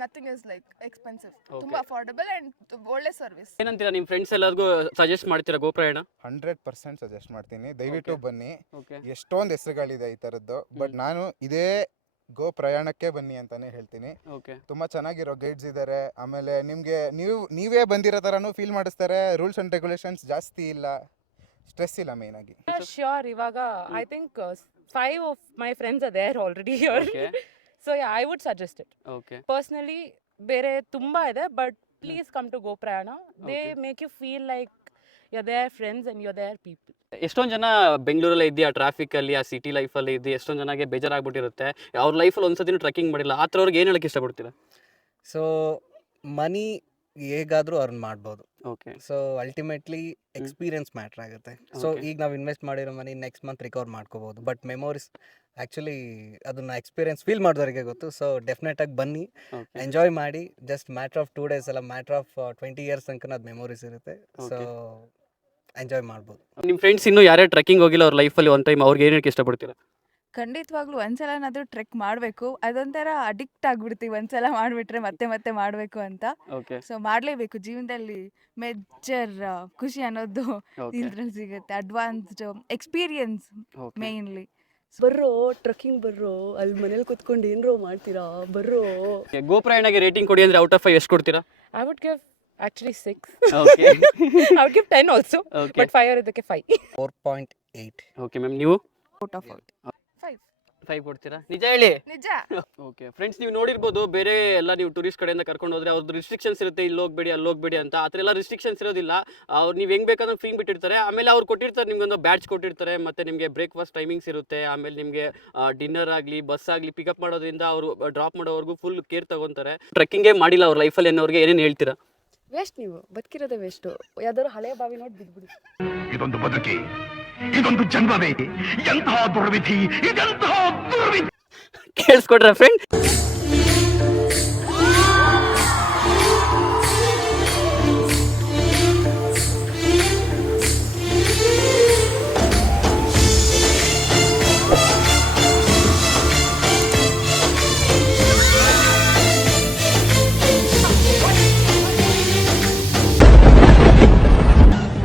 ನಥಿಂಗ್ ಇಸ್ ಲೈಕ್ ಎಕ್ಸ್ಪೆನ್ಸಿವ್. ತುಂಬ ಅಫೋರ್ಡಬಲ್ ಆ್ಯಂಡ್ ಒಳ್ಳೆ ಸರ್ವಿಸ್. ಏನಂತೀರಾ, ನಿಮ್ಮ ಫ್ರೆಂಡ್ಸ್ ಎಲ್ಲರಿಗೂ ಸಜೆಸ್ಟ್ ಮಾಡ್ತೀರಾ ಗೋಪ್ರಯಾಣ? 100% ಸಜೆಸ್ಟ್ ಮಾಡ್ತೀನಿ. ದಯವಿಟ್ಟು Okay. ಬನ್ನಿ. ಓಕೆ ಎಷ್ಟೊಂದು ಹೆಸರುಗಳಿದೆ ಈ ಥರದ್ದು, ಬಟ್ ನಾನು ಇದೇ ಗೋ ಪ್ರಯಾಣಕ್ಕೆ ಬನ್ನಿ ಅಂತಾನೆ ಹೇಳ್ತೀನಿ. ಓಕೆ ತುಂಬ ಚೆನ್ನಾಗಿರೋ ಗೈಡ್ಸ್ ಇದ್ದಾರೆ. ಆಮೇಲೆ ನಿಮಗೆ ನೀವೇ ಬಂದಿರೋ ಥರನೂ ಫೀಲ್ ಮಾಡಿಸ್ತಾರೆ. ರೂಲ್ಸ್ ಆ್ಯಂಡ್ ರೆಗ್ಯುಲೇಷನ್ಸ್ ಜಾಸ್ತಿ ಇಲ್ಲ, ಸ್ಟ್ರೆಸ್ ಇಲ್ಲ ಮೇನ್ ಆಗಿ. ಶ್ಯೂರ್. ಇವಾಗ I think 5 of my friends are there already here. Okay so yeah, I would suggest it. Okay personally ಬೇರೆ ತುಂಬಾ ಇದೆ, but please come to Goprayana. They Okay. Make you feel like you're their friends and you're their people. ಎಷ್ಟೊಂದು ಜನ ಬೆಂಗಳೂರಲ್ಲೇ ಇದ್ದು ಆ ಟ್ರಾಫಿಕಲ್ಲಿ, ಆ city ಲೈಫಲ್ಲಿ ಇದ್ದು ಎಷ್ಟೊಂದು ಜನಕ್ಕೆ ಬೇಜಾರಾಗ್ಬಿಟ್ಟಿರುತ್ತೆ. ಅವ್ರ ಲೈಫಲ್ಲಿ ಒಂದ್ಸತಿನೂ ಟ್ರೆಕ್ಕಿಂಗ್ ಮಾಡಿಲ್ಲ. ಆ ಥರ ಅವ್ರಿಗೆ ಏನು ಹೇಳಕ್ಕೆ ಇಷ್ಟಪಡ್ತೀರಾ? ಸೊ ಮನಿ ಹೇಗಾದರೂ ಅರ್ನ್ ಮಾಡ್ಬೋದು. Okay so ultimately experience matter ಆಗುತ್ತೆ. So Okay. ಈಗ ನಾವು ಇನ್ವೆಸ್ಟ್ ಮಾಡಿರೋ ಮನಿ ನೆಕ್ಸ್ಟ್ ಮಂತ್ ರಿಕವರ್ ಮಾಡ್ಕೋಬೋದು, ಬಟ್ ಮೆಮೊರೀಸ್ ಆ್ಯಕ್ಚುಲಿ ಅದನ್ನ ಎಕ್ಸ್ಪೀರಿಯನ್ಸ್ ಫೀಲ್ ಮಾಡಿದವರಿಗೆ ಗೊತ್ತು. ಸೊ ಡೆಫಿನೆಟಾಗಿ ಬನ್ನಿ, ಓಕೆ ಎಂಜಾಯ್ ಮಾಡಿ. ಜಸ್ಟ್ ಮ್ಯಾಟ್ರ್ ಆಫ್ 2 days ಅಲ್ಲ, ಮ್ಯಾಟ್ರ್ ಆಫ್ 20 years ತನಕ ಅದು ಮೆಮೊರೀಸ್ ಇರುತ್ತೆ. So Okay. ಎಂಜಾಯ್ ಮಾಡ್ಬೋದು. ನಿಮ್ಮ ಫ್ರೆಂಡ್ಸ್ ಇನ್ನೂ ಯಾರ್ಯಾರು ಟ್ರೆಕ್ಕಿಂಗ್ ಹೋಗಿಲ್ಲ ಅವ್ರ ಲೈಫಲ್ಲಿ ಒಂದು ಟೈಮ್ ಅವ್ರಿಗೆ ಏನು ಹೇಳಕ್ಕೆ ಇಷ್ಟಪಡ್ತೀರಾ? ಖಂಡಿತವಾಗ್ಲೂ ಒಂದ್ಸಲನಾದರೂ ಟ್ರೆಕ್ ಮಾಡಬೇಕು. ಅದೊಂಥರ ಅಡಿಕ್ಟ್ ಆಗಿಬಿಡ್ತೀವಿ ಒಂದ್ಸಲ ಮಾಡಿಬಿಟ್ರೆ ಮತ್ತೆ ಮತ್ತೆ ಮಾಡಬೇಕು ಅಂತ. ಓಕೆ ಸೊ ಮಾಡಲೇಬೇಕು. ಜೀವನದಲ್ಲಿ ಮೇಜರ್ ಖುಷಿ ಅನ್ನೋದು ಓಕೆ ಇದ್ರಲ್ಲಿ ಸಿಗುತ್ತೆ. Advanced experience okay mainly. ಬರ್ರೋ ಟ್ರಕ್ಕಿಂಗ್ ಬರ್ರೋ, ಅಲ್ಲಿ ಮನೇಲಿ ಕುತ್ಕೊಂಡು ಏನರೋ ಮಾಡ್ತೀರಾ, ಬರ್ರೋ. ಗೋಪ್ರಯಾಣಗೆ ರೇಟಿಂಗ್ ಕೊಡಿ ಅಂದರೆ ಔಟ್ ಆಫ್ 5 ಎಷ್ಟು ಕೊಡ್ತೀರಾ? I would give actually 6. Okay I would give 10 also, okay but 5 ಇದಕ್ಕೆ 5. 4.8. ಓಕೆ ಮ್ಯಾಮ್, ನೀವು ಔಟ್ ಆಫ್ ಔಟ್ 5 ಕೊಡ್ತೀರಾ? ನಿಜ ಹೇಳಿ. ನಿಜ. ಓಕೆ ಫ್ರೆಂಡ್ಸ್, ನೀವು ನೋಡಿರ್ಬೋದು ಬೇರೆ ಎಲ್ಲ ನೀವು ಟೂರಿಸ್ಟ್ ಕಡೆಯಿಂದ ಕರ್ಕೊಂಡು ಹೋದ್ರೆ ಅವ್ರದ್ದು ರಿಸ್ಟ್ರಿಕ್ಷನ್ಸ್ ಇರುತ್ತೆ, ಇಲ್ಲಿ ಹೋಗ್ಬೇಡಿ ಅಲ್ಲಿ ಹೋಗ್ಬೇಡಿ ಅಂತ. ಆ ಥರ ಎಲ್ಲ ರಿಸ್ಟ್ರಿಕ್ಷನ್ಸ್ ಇರೋದಿಲ್ಲ. ಅವ್ರು ನೀವು ಹೆಂಗೆ ಬೇಕಾದ್ರೂ ಫ್ರೀ ಬಿಟ್ಟಿರ್ತಾರೆ. ಆಮೇಲೆ ಅವ್ರು ಕೊಟ್ಟಿರ್ತಾರೆ ನಿಮ್ಗೆ ಒಂದು ಬ್ಯಾಡ್ಜ್ ಕೊಟ್ಟಿರ್ತಾರೆ, ಮತ್ತು ನಿಮಗೆ ಬ್ರೇಕ್ಫಾಸ್ಟ್ ಟೈಮಿಂಗ್ಸ್ ಇರುತ್ತೆ. ಆಮೇಲೆ ನಿಮಗೆ ಡಿನ್ನರ್ ಆಗಲಿ ಬಸ್ ಆಗಲಿ ಪಿಕಪ್ ಮಾಡೋದ್ರಿಂದ ಅವರು ಡ್ರಾಪ್ ಮಾಡೋವರೆಗೂ ಫುಲ್ ಕೇರ್ ತಗೊತಾರೆ. ಟ್ರೆಕ್ಕಿಂಗೇ ಮಾಡಿಲ್ಲ ಅವ್ರ ಲೈಫಲ್ಲಿ ಅನ್ನೋರಿಗೆ ಏನೇನು ಹೇಳ್ತೀರಾ? ವೇಸ್ಟ್, ನೀವು ಬದುಕಿರೋದೇ ವೇಸ್ಟು. ಯಾವ್ದಾದ್ರು ಹಳೆ ಬಾವಿ ನೋಡಿ ಬಿದ್ಬಿಡಿ. ಇದೊಂದು ಬದುಕಿ, ಇದೊಂದು ಜನ್ಮವೇ, ಎಂತಹ ದುರ್ವಿಧಿ, ಇದೆಂತಹ ದುರ್ವಿಧಿ. ಕೇಳಿಸ್ಕೊಟ್ರ friend?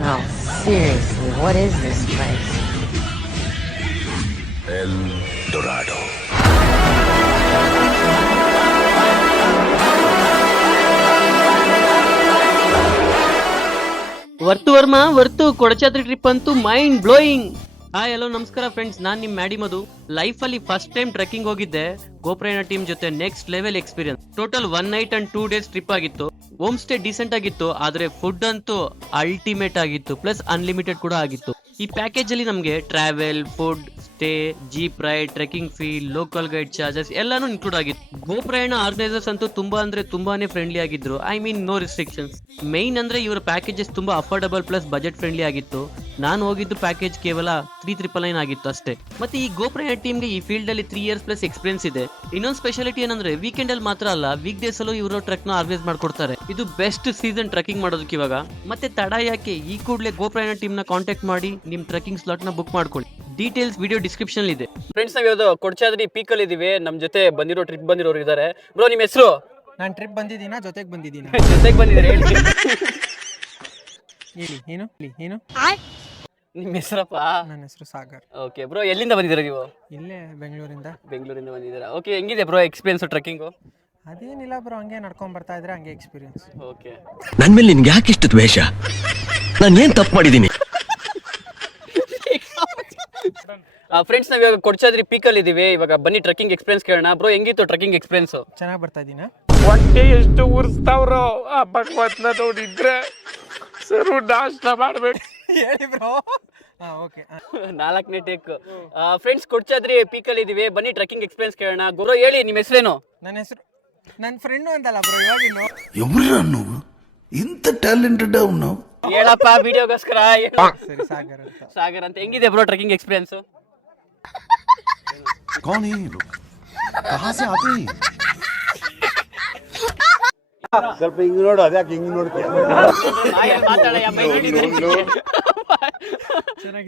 No, seriously, what is this place? El Dorado. Worth Varma worth Kodachadri trip ಅಂತೂ ಮೈಂಡ್ ಬ್ಲೋಯಿಂಗ್. ಹಾಯ್ ಹಲೋ ನಮಸ್ಕಾರ ಫ್ರೆಂಡ್ಸ್, ನಾನು ನಿಮ್ಮ ಮ್ಯಾಡಿ ಮಧು. ಲೈಫಲ್ಲಿ ಫಸ್ಟ್ ಟೈಮ್ ಟ್ರೆಕ್ಕಿಂಗ್ ಹೋಗಿದ್ದೆ ಗೋಪ್ರಯಾಣ ಟೀಮ್ ಜೊತೆ. Next level experience. Total 1 night and 2 days trip ಆಗಿತ್ತು. ಹೋಮ್ ಸ್ಟೇ ಡಿಸೆಂಟ್ ಆಗಿತ್ತು, ಆದರೆ ಫುಡ್ ಅಂತೂ ಅಲ್ಟಿಮೇಟ್ ಆಗಿತ್ತು, ಪ್ಲಸ್ ಅನ್ಲಿಮಿಟೆಡ್ ಕೂಡ ಆಗಿತ್ತು. ಈ ಪ್ಯಾಕೇಜ್ ಅಲ್ಲಿ ನಮಗೆ travel, food, stay, jeep ride, trekking fee, local guide charges ಎಲ್ಲಾನು ಇನ್ಕ್ಲೂಡ್ ಆಗಿತ್ತು. ಗೋಪ್ರಯಾಣ ಆರ್ಗನೈಸರ್ಸ್ ಅಂತೂ ತುಂಬಾನೇ ಫ್ರೆಂಡ್ಲಿ ಆಗಿದ್ರು. I mean no restrictions. Main ಅಂದ್ರೆ ಇವರ ಪ್ಯಾಕೇಜಸ್ ತುಂಬಾ ಅಫೋರ್ಡಬಲ್ ಪ್ಲಸ್ ಬಜೆಟ್ ಫ್ರೆಂಡ್ಲಿ ಆಗಿತ್ತು. ನಾನು ಹೋಗಿದ್ದು ಪ್ಯಾಕೇಜ್ ಕೇವಲ 3,999 ಆಗಿತ್ತು ಅಷ್ಟೇ. ಮತ್ತೆ ಈ ಗೋಪ್ರಯಾಣ ಟೀಮ್ಗೆ ಈ ಫೀಲ್ಡ್ ಅಲ್ಲಿ 3 years ಪ್ಲಸ್ ಎಕ್ಸ್ಪೀರಿಯನ್ಸ್ ಇದೆ. ಇನ್ನೊಂದು ಸ್ಪೆಷಾಲಿಟಿ ಏನಂದ್ರೆ ವೀಕೆಂಡ್ ಅಲ್ಲಿ ಮಾತ್ರ ಅಲ್ಲ, ವೀಕ್ ಡೇಸ್ ಅಲ್ಲೂ ಇವರು ಟ್ರೆಕ್ ನ ಆರ್ಗನೈಸ್ ಮಾಡ್ಕೊಡ್ತಾರೆ. ಇದು ಬೆಸ್ಟ್ ಸೀಸನ್ ಟ್ರೆಕ್ಕಿಂಗ್ ಮಾಡೋದಕ್ಕೆ ಇವಾಗ. ಮತ್ತೆ ತಡ ಯಾಕೆ, ಈ ಕೂಡಲೇ ಗೋಪ್ರಯಾಣ ಟೀಮ್ ನ ಕಾಂಟ್ಯಾಕ್ಟ್ ಮಾಡಿ ನಿಮ್ ಟ್ರೆಕ್ಕಿಂಗ್ ಸ್ಲಾಟ್ ನ ಬುಕ್ ಮಾಡ್ಕೊಳ್ಳಿ. ಡೀಟೇಲ್ಸ್ ವಿಡಿಯೋ ಡಿಸ್ಕ್ರಿಪ್ಷನ್ ಇದೆ. ಫ್ರೆಂಡ್ಸ್, ನಾವು ಇವತ್ತು ಕೊಡಚಾದ್ರಿ ಪೀಕ್ ಅಲ್ಲಿ ಇದೀವಿ. ನಮ್ ಜೊತೆ ಟ್ರಿಪ್ ಬಂದಿರೋರು ಇದ್ದಾರೆ. ಬ್ರೋ, ನಿಮ್ಮ ಹೆಸರು? ನಾನು ಟ್ರಿಪ್ ಬಂದಿದ್ದೀನಾ ಜೊತೆಗೆ ಬಂದಿದ್ದೀನಿ? ಜೊತೆಗೆ ಬಂದಿದ್ದಾರೆ. ಹೇಳಿ ಏನು ಏನು ನಿಮ್ಮ ಹೆಸರಪ್ಪ? ನನ್ನ ಹೆಸರು ಸಾಗರ್. ಓಕೆ ಬ್ರೋ, ಎಲ್ಲಿಂದ ಬಂದಿದ್ದೀರಾ ನೀವು? ಇಲ್ಲೇ ಬೆಂಗಳೂರಿಂದ ಬಂದಿದ್ದೀರಾ. ಓಕೆ, ಹೆಂಗಿದೆ ಬ್ರೋ ಎಕ್ಸ್ಪೀರಿಯನ್ಸ್ ಟ್ರೆಕ್ಕಿಂಗು? ಅದೇನಿಲ್ಲ ಬ್ರೋ, ಹಂಗೆ ನಡ್ಕೊಂಡ್ ಬರ್ತಾ ಇದ್ರೆ ಹಂಗೆ ಎಕ್ಸ್ಪೀರಿಯನ್ಸ್. ಓಕೆ, ನನ್ ಮೇಲೆ ನಿನ್ಗೆ ಯಾಕೆ ಇಷ್ಟು ದ್ವೇಷ? ನಾನು ಏನ್ ತಪ್ಪು ಮಾಡಿದ್ದೀನಿ? ಫ್ರೆಂಡ್ಸ್, ನಾವು ಇವಾಗ ಕೊಡಚಾದ್ರಿ ಪೀಕ್ ಅಲ್ಲಿ ಇದೀವಿ. ಇವಾಗ ಬನ್ನಿ ಟ್ರೆಕ್ಕಿಂಗ್ ಎಕ್ಸ್ಪೀರಿಯನ್ಸ್ ಕೇಳೋಣ. ಬ್ರೋ, ಹೆಂಗಿತ್ತು ಟ್ರೆಕ್ಕಿಂಗ್ ಎಕ್ಸ್ಪೀರಿಯನ್ಸ್? ಚೆನ್ನಾಗಿ ಬರ್ತಾ ಇದ್ದೀನಾ? ಹೊಟ್ಟೆ ಎಷ್ಟು ಉರ್ಸ್ತಾವ್ರೋ ಆ ಭಗವತ್ನ ನೋಡಿದ್ರೆ ಸರು ನಾಷ್ಟ ಮಾಡ್ಬೇಕು. ಹೇಳಿ ಬ್ರೋ. ಓಕೆ, 4ನೇ ಟೇಕ್. ಫ್ರೆಂಡ್ಸ್, ಕೊಡಚಾದ್ರಿ ಪೀಕ್ ಅಲ್ಲಿ ಇದೀವಿ. ಬನ್ನಿ ಟ್ರೆಕ್ಕಿಂಗ್ ಎಕ್ಸ್ಪೀರಿಯನ್ಸ್ ಕೇಳೋಣ. ಬ್ರೋ, ಹೇಳಿ ನಿಮ್ಮ ಹೆಸರೇನು? ನನ್ನ ಹೆಸರು ನನ್ನ ಫ್ರೆಂಡು ಅಂತಲ್ಲ ಬ್ರೋ, ಇವಾಗಿನ್ನು ఎవరు ಇಂತ ಟ್ಯಾಲೆಂಟೆಡ್ ಅವನು? ಹೇಳಪ್ಪ ವಿಡಿಯೋಗೋಸ್ಕರ. ಸರಿ, ಸಾಗರ್ ಅಂತ. ಸಾಗರ್ ಅಂತ. ಹೆಂಗಿದೆ ಬ್ರೋ ಟ್ರೆಕ್ಕಿಂಗ್ ಎಕ್ಸ್ಪೀರಿಯನ್ಸ್? कौन है ये लोग? कहाँ से आते हैं? ಸ್ವಲ್ಪ ಹಿಂಗ್ ನೋಡು, ಅದ್ಯಾಕೆ ಹಿಂಗ್ ನೋಡ್ತೀಯ?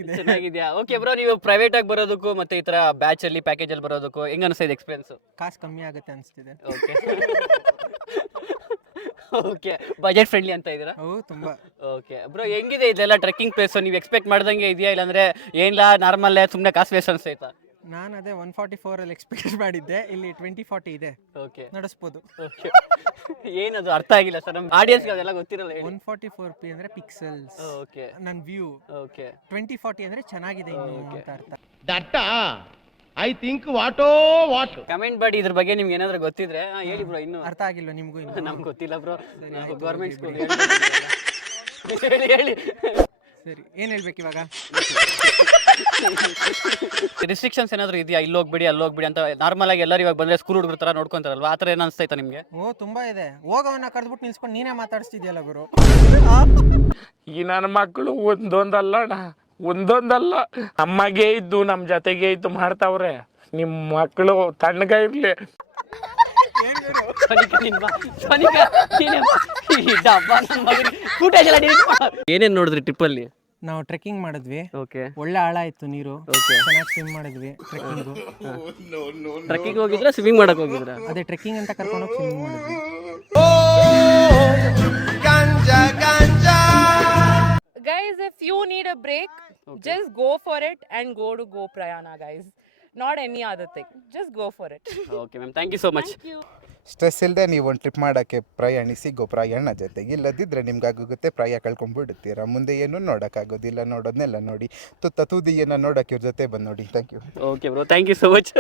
ಚೆನ್ನಾಗಿದ್ಯಾ? ಓಕೆ ಬ್ರೋ, ನೀವು ಪ್ರೈವೇಟ್ ಆಗಿ ಬರೋದಕ್ಕೂ ಮತ್ತೆ ಈ ತರ ಬ್ಯಾಚ್ ಅಲ್ಲಿ ಪ್ಯಾಕೇಜ್ ಅಲ್ಲಿ ಬರೋದಕ್ಕೂ ಹೆಂಗ ಅನಿಸ್ತಾ ಇದೆ ಎಕ್ಸ್ಪೀರಿಯನ್ಸ್? ಕಾಸು ಕಮ್ಮಿ ಆಗುತ್ತೆ ಅನಿಸ್ತಿದೆ. ಓಕೆ ಓಕೆ, ಬಜೆಟ್ ಫ್ರೆಂಡ್ಲಿ ಅಂತ ಇದ್ದೀರಾ? ತುಂಬಾ. ಓಕೆ ಬ್ರೋ, ಹೆಂಗಿದೆ ಇದೆಲ್ಲ ಟ್ರೆಕ್ಕಿಂಗ್ ಪ್ಲೇಸ್? ನೀವು ಎಕ್ಸ್ಪೆಕ್ಟ್ ಮಾಡ್ದಂಗೆ ಇದೆಯಾ, ಇಲ್ಲಾಂದ್ರೆ ಏನಿಲ್ಲ ನಾರ್ಮಲ್ ಸುಮ್ಮನೆ ಕಾಸು ವೇಸ್ಟ್ ಅನ್ಸೈತಾ? ನಾನು ಅದೇ 144 ಅಲ್ಲಿ ಎಕ್ಸ್ಪೆಕ್ಟ್ ಮಾಡಿದ್ದೆ, ಇಲ್ಲಿ 2040 ಇದೆ. ಓಕೆ, ನಡೆಸ್ಬೋದು. ಓಕೆ. ಏನದು ಅರ್ಥ ಆಗಿಲ್ಲ ಸರ್, ನಮ್ಮ ಆಡಿಯನ್ಸ್ಗೆ ಅದೆಲ್ಲ ಗೊತ್ತಿರಲ್ಲ. 144p ಅಂದ್ರೆ ಪಿಕ್ಸೆಲ್ಸ್. ಓಕೆ, ನನ್ನ ವ್ಯೂ. ಓಕೆ, 2040 ಅಂದ್ರೆ ಚೆನ್ನಾಗಿದೆ ಇನ್ನು ಅಂತ ಅರ್ಥ. ದಟ್ಟ ಐ ಥಿಂಕ್ ವಾಟೋ ವಾಟ್. ಕಮೆಂಟ್ ಮಾಡಿ ಇದ್ರ ಬಗ್ಗೆ ನಿಮ್ಗೆ ಏನಾದ್ರು ಗೊತ್ತಿದ್ರೆ ಹೇಳಿ ಬ್ರೋ. ಇನ್ನು ಅರ್ಥ ಆಗಿಲ್ಲ ನಿಮಗೂ? ಇನ್ನು ನಮ್ಗೆ ಗೊತ್ತಿಲ್ಲ ಬ್ರೋ, ಗೌರ್ಮೆಂಟ್ ಸ್ಕೂಲ್. ಹೇಳಿ ಸರಿ, ಏನು ಹೇಳ್ಬೇಕು ಇವಾಗ? ರಿಸ್ಟ್ರಿಕ್ಷನ್ಸ್ ಏನಾದ್ರು ಇದೆಯಾ? ಇಲ್ಲಿ ಹೋಗ್ಬಿಡಿ ಅಲ್ಲಿ ಹೋಗ್ಬಿಡಿ ಅಂತ ನಾರ್ಮಲ್ ಆಗಿ ಎಲ್ಲರೂ ಇವಾಗ ಬಂದ್ರೆ ಸ್ಕೂಲ್ ಹುಡುಗರ ತರ ನೋಡ್ಕೊಂತಾರಲ್ವಾ, ಆ ಥರ ಏನು ಅನಿಸ್ತಾಯ್ತಾ ನಿಮಗೆ? ತುಂಬಾ ಇದೆ. ಹೋಗವನ್ನ ಕರೆದ್ಬಿಟ್ಟು ನಿಲ್ಸ್ಕೊಂಡು ನೀನೇ ಮಾತಾಡಿಸ್ತಿದ್ಯಲ್ಲ ಗುರು. ಈ ನನ್ನ ಮಕ್ಕಳು ಒಂದೊಂದಲ್ಲ ನಮಗೆ ಇದ್ದು ನಮ್ಮ ಜೊತೆಗೆ ಇದ್ದು ಮಾಡ್ತಾವ್ರೆ. ನಿಮ್ಮ ಮಕ್ಕಳು ತಣ್ಣಗ ಇರ್ಲಿ. ಏನೇನ್ ನೋಡಿದ್ರಿ ಟ್ರಿಪ್ ಅಲ್ಲಿ? ನಾವು ಟ್ರೆಕ್ಕಿಂಗ್ ಮಾಡಿದ್ವಿ. ಓಕೆ, ಒಳ್ಳೆ ಆಳ ಇತ್ತು ನೀರು. ಚೆನ್ನಾಗಿ ಸ್ವಿಮ್ ಮಾಡಿದ್ವಿ. ಟ್ರೆಕ್ಕಿಂಗ್ ಹೋಗಿದ್ರ ಸ್ವಿಮ್ಮಿಂಗ್ ಮಾಡಕ್ ಹೋಗಿದ್ರ? ಅದೇ ಟ್ರೆಕ್ಕಿಂಗ್ ಅಂತ ಕರ್ಕೊಂಡು ಹೋಗಿ ಸ್ವಿಮ್ಮಿಂಗ್ ಮಾಡಿದ್ವಿ. Guys, if you need a break, just go for it and go to Goprayana, guys. Not any other thing. Just go for it. Okay, ma'am. Thank you so much. Thank you. Stress ಇಲ್ಲದೆ ನೀವು ಒಂದು trip ಮಾಡೋಕ್ಕೆ ಪ್ರಯಾಣಿಸಿ ಗೋಪ್ರಯಾಣ ಜೊತೆಗೆ. ಇಲ್ಲದಿದ್ದರೆ ನಿಮ್ಗಾಗುತ್ತೆ ಪ್ರಾಯ ಕಳ್ಕೊಂಡ್ಬಿಡ್ತೀರಾ. ಮುಂದೆ ಏನು ನೋಡೋಕ್ಕಾಗೋದಿಲ್ಲ. ನೋಡೋದನ್ನೆಲ್ಲ ನೋಡಿ ತುದಿಯನ್ನು ನೋಡೋಕ್ಕೆ ಇವ್ರ ಜೊತೆ ಬಂದು ನೋಡಿ. Thank you. Okay bro, thank you so much.